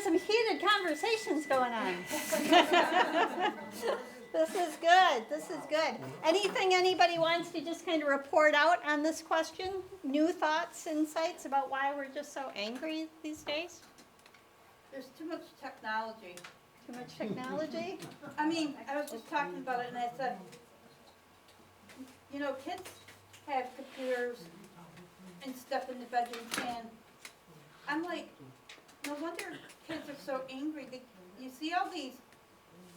got some heated conversations going on. This is good. This is good. Anything anybody wants to just kind of report out on this question? New thoughts, insights about why we're just so angry these days? There's too much technology. Too much technology? I mean, I was just talking about it and I said, you know, kids have computers and stuff in the bedrooms and I'm like, no wonder kids are so angry. You see all these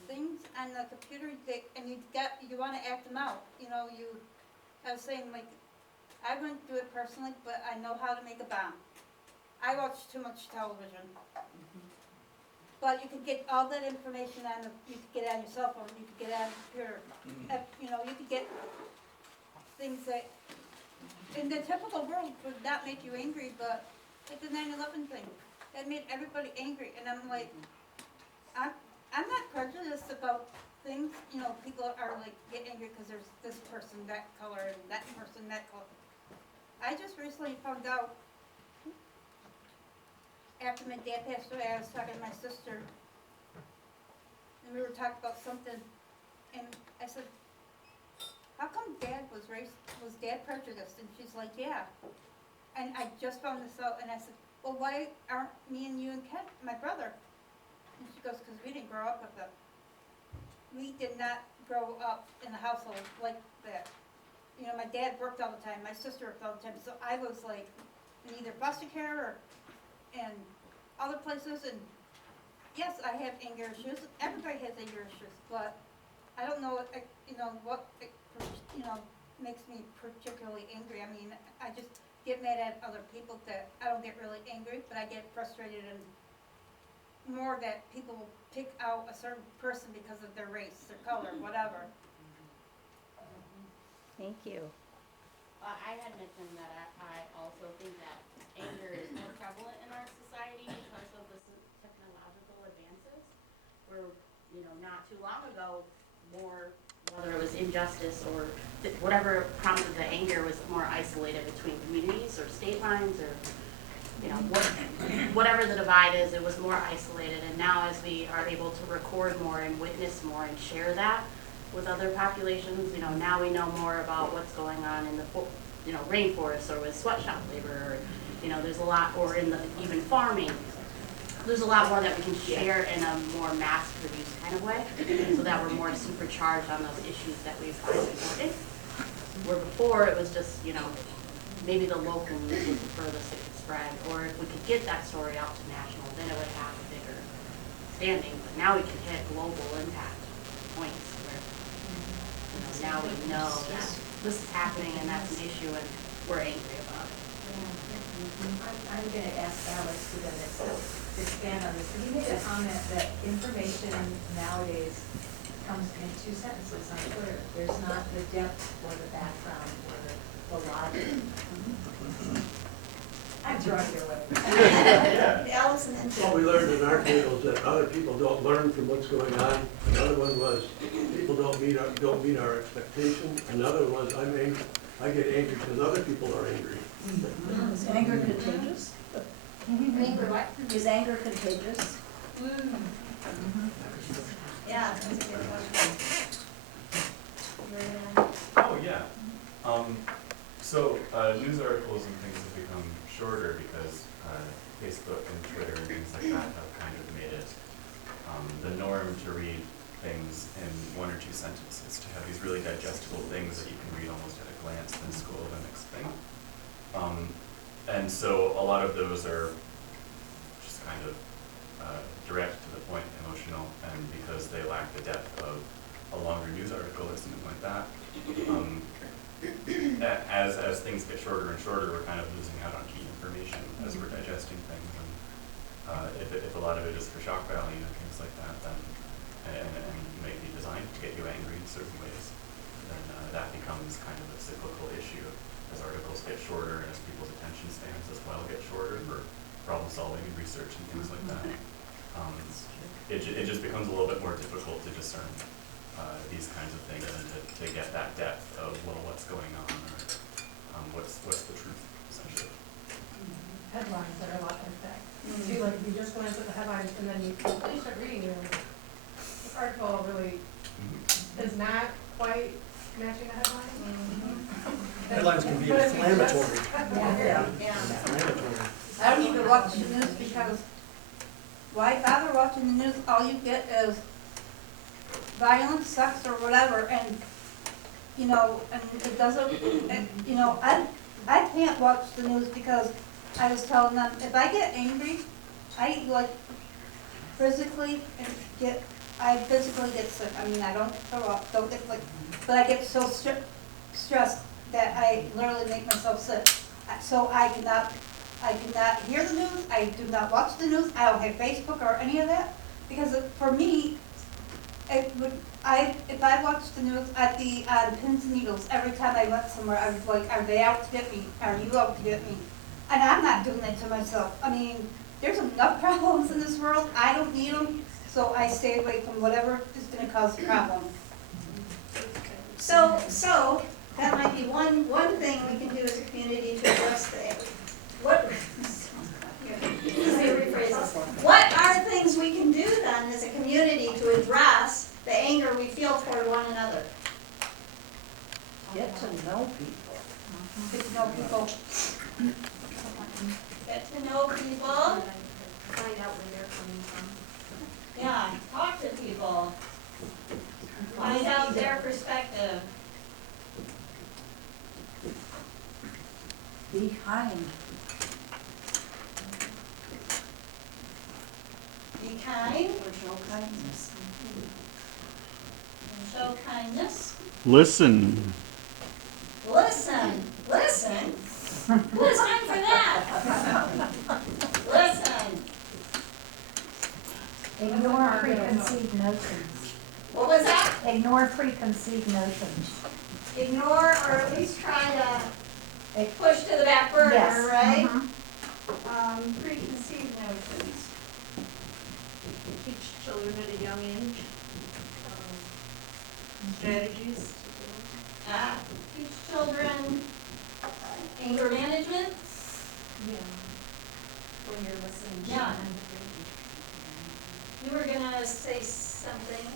things on the computer and you want to act them out. You know, I was saying like, I wouldn't do it personally, but I know how to make a bomb. I watch too much television. But you can get all that information you could get it on your cell phone, you could get it on your computer. You know, you could get things that, in the typical world, would not make you angry, but like the 9/11 thing, that made everybody angry. And I'm like, I'm not prejudiced about things. You know, people are like, get angry because there's this person that color and that person that color. I just recently found out, after my dad passed away, I was talking to my sister, and we were talking about something, and I said, how come Dad was Dad prejudiced? And she's like, yeah. And I just found this out, and I said, well, why aren't me and you and Ken, my brother? And she goes, because we didn't grow up with them. We did not grow up in a household like that. You know, my dad worked all the time, my sister worked all the time, so I was like in either foster care or and other places, and yes, I have anger issues. Everybody has anger issues, but I don't know, what makes me particularly angry. I mean, I just get mad at other people. That I don't get really angry, but I get frustrated and more that people will pick out a certain person because of their race, their color, whatever. Thank you. I had mentioned that I also think that anger is more prevalent in our society because of the technological advances. Where, not too long ago, whether it was injustice or whatever prompted the anger was more isolated between communities or state lines or, whatever the divide is, it was more isolated. And now as we are able to record more and witness more and share that with other populations, now we know more about what's going on in the rainforest or with sweatshop labor, or, there's a lot, or in even farming. There's a lot more that we can share in a more mass-produced kind of way, so that we're more supercharged on those issues that we find important. Where before it was just, maybe the local news would prefer the spread, or if we could get that story out to national, then it would have a bigger standing. But now we can hit global impact points where, now we know that this is happening and that's an issue and we're angry about it. I'm going to ask Alex to then expand on this. He made a comment that information nowadays comes in 2 sentences on Twitter. There's not the depth or the background or the logic. I'm drawing your way. Alex and then Jim. What we learned in our table is that other people don't learn from what's going on. Another one was people don't meet our expectations. Another was I get angry because other people are angry. Is anger contagious? Anger what? Is anger contagious? Yeah, that's a good question. Oh, yeah. So news articles and things have become shorter because Facebook and Twitter and things like that have kind of made it the norm to read things in 1 or 2 sentences, to have these really digestible things that you can read almost at a glance, then scroll to the next thing. And so a lot of those are just kind of direct, to the point, emotional, and because they lack the depth of a longer news article or something like that. As things get shorter and shorter, we're kind of losing out on key information as we're digesting things. And if a lot of it is for shock value and things like that, then and may be designed to get you angry in certain ways, then that becomes kind of a cyclical issue as articles get shorter and as people's attention spans as well get shorter for problem solving and research and things like that. It just becomes a little bit more difficult to discern these kinds of things and to get that depth of, well, what's going on, or what's the truth, essentially. Headlines that are a lot in fact. See, like, if you just glance at the headlines and then you really start reading, you're like, this article really is not quite matching the headline. Headlines can be But if you just- inflammatory. Yeah. Inflammatory. I don't even watch the news because why bother watching the news? All you get is violence, sex, or whatever, and, you know, and it doesn't, and, you know, I can't watch the news because I was telling them, if I get angry, I like physically I physically get sick. I mean, I don't throw up, don't get like, but I get so stressed that I literally make myself sick. So I cannot hear the news, I do not watch the news, I don't have Facebook or any of that, because for me, if I watched the news on pins and needles, every time I went somewhere, I was like, are they out to get me? Are you out to get me? And I'm not doing that to myself. I mean, there's enough problems in this world, I don't need them, so I stay away from whatever is gonna cause a problem. So, that might be one thing we can do as a community to address that. What, let me rephrase this. What are things we can do then as a community to address the anger we feel toward one another? Get to know people. Get to know people. Get to know people, Find out where they're coming from. yeah, talk to people, find out their perspective. Be kind. Be kind, Or show kindness. show kindness. Listen. Listen. Who has time for that? Listen. Ignore preconceived notions. What was that? Ignore preconceived notions. Ignore or at least try to push to the back burner, Yes. right? Mhm. Preconceived notions. Teach children at a young age, strategies. Teach children anger management. Yeah. When you're listening, show Yeah. empathy. You were gonna say something.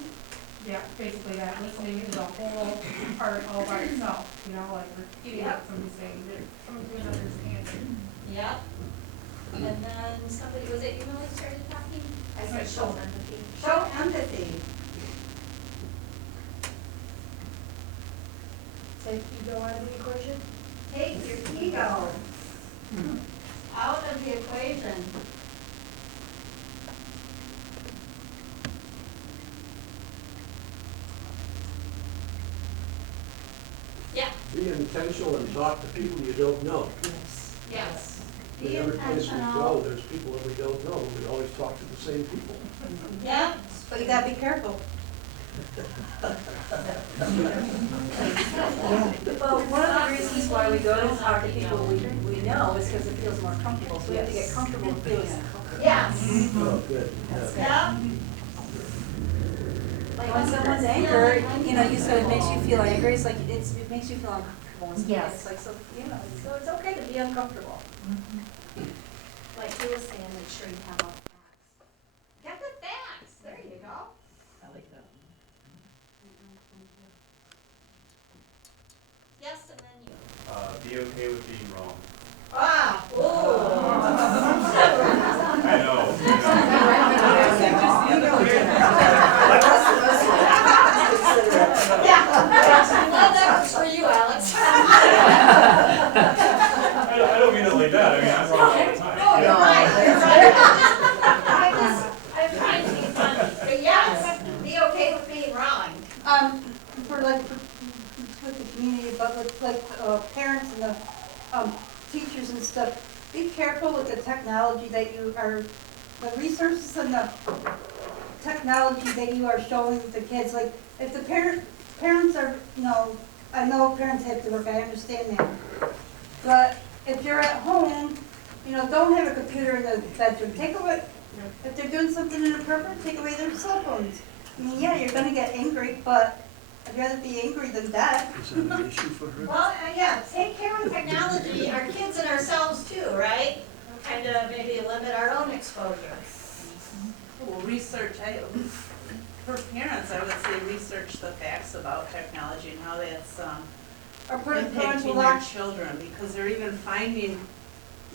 Yeah, basically that, listening is a whole part all by itself, you know, like repeating what somebody's saying, coming to another's answer. Yep. And then somebody, was it Emily started talking? I said show empathy. Show empathy. Take ego out of the equation? Take your ego out of the equation. Yeah, Be intentional and talk to people you don't know. yes. Be Every place we intentional. go, there's people that we don't know, we always talk to the same people. Yep. But you gotta be careful. Well, one of the reasons why we go to talk to people we know is because it feels more comfortable. So we have to get comfortable with feeling uncomfortable. Yes. Oh, good. Yeah. Yep. Like when someone's angry, you know, you said it makes you feel angry, it's like, it makes you feel uncomfortable. And Yes. It's like, so, you know, so it's okay to be uncomfortable. Like he was saying, make sure you have all the facts. Get the facts. There you go. I like that. Yes, and then you. Be okay with being wrong. Ah, ooh. I know. Yeah. I'm glad that was for you, Alex. I don't mean it like that, I mean, I'm wrong all the time. No, you're right, you're right. I'm trying to be funny, but yes, be okay with being wrong. For like, with the community, but with like, parents and the, teachers and stuff, be careful with the technology that you are, the resources and the technology that you are showing the kids, like, if the parents are, you know, I know parents have to work, I understand that. But if you're at home, you know, don't have a computer in the bedroom, take away, if they're doing something inappropriate, take away their cell phones. I mean, yeah, you're gonna get angry, but I'd rather be angry than dead. Is that an issue for her? Well, yeah, take care of technology, our kids and ourselves too, right? kind of maybe limit our own exposure. Well, research, for parents, I would say research the facts about technology and how that's, Or put it impacting parental your watch. children, because they're even finding,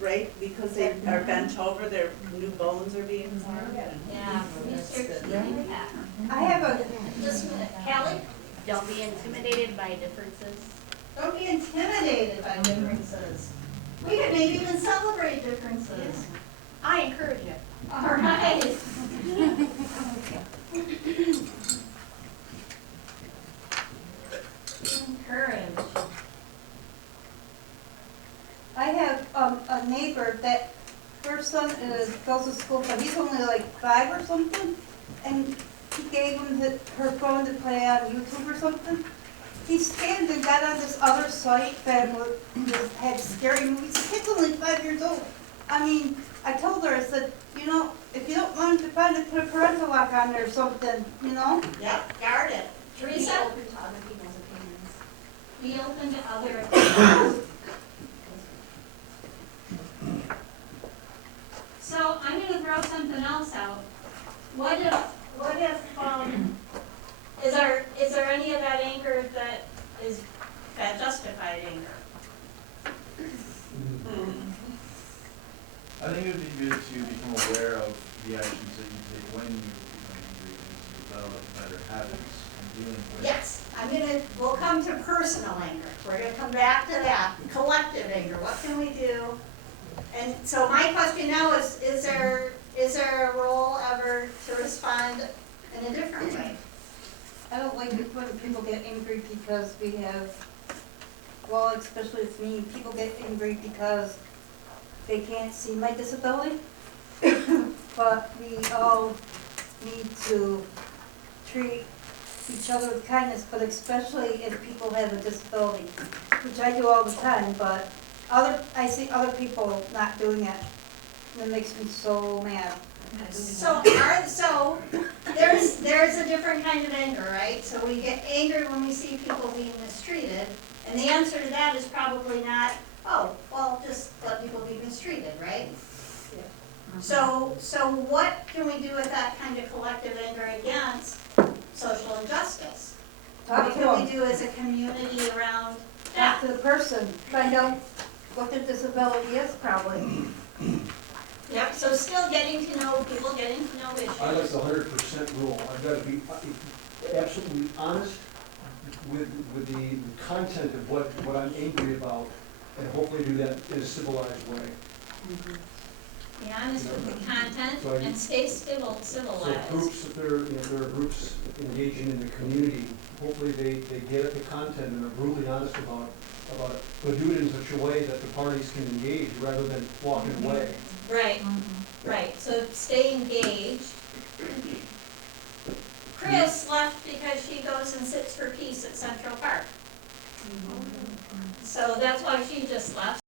right, because they are bent over, their new bones are being formed. Yeah, research the impact. I have a, Just a minute, Kelly, Don't be intimidated by differences. don't be intimidated by differences. We could maybe even celebrate differences. I encourage you. All right. Encourage. I have a neighbor that her son goes to school, but he's only like 5 or something, and he gave him her phone to play on YouTube or something. He scanned and got on this other site that had scary movies. The kid's only 5 years old. I mean, I told her, I said, you know, if you don't want to find it, put a parental lock on there or something, you know? Yep, guard it. Be Teresa? open to other people's opinions. Be open to other opinions. So I'm gonna throw something else out. What if, is there any of that anger that justified anger? I think it would be good to become aware of the actions that you take when you become angry and to develop better habits in dealing with. Yes, we'll come to personal anger. We're gonna come back to that. Collective anger, what can we do? And so my question now is there a role ever to respond in a different way? I don't like it when people get angry because we have, well, especially with me, people get angry because they can't see my disability. But we all need to treat each other with kindness, but especially if people have a disability, which I do all the time, but I see other people not doing it. And it makes me so mad. So there's a different kind of anger, right? So we get angry when we see people being mistreated, and the answer to that is probably not, oh, well, just let people be mistreated, right? So what can we do with that kind of collective anger against social injustice? Talk What to can we them, do as a community around talk that? to the person, find out what their disability is probably. Yep, so still getting to know people, getting to know issues. I like the 100% rule. I've got to be absolutely honest with the content of what I'm angry about, and hopefully do that in a civilized way. Be honest with the content So and stay So civilized. groups, if there are groups engaging in the community, hopefully they get at the content and are brutally honest about it, but do it in such a way that the parties can engage rather than walking away. Right, right, so stay engaged. Chris left because she goes and sits for peace at Central Park. So that's why she just left,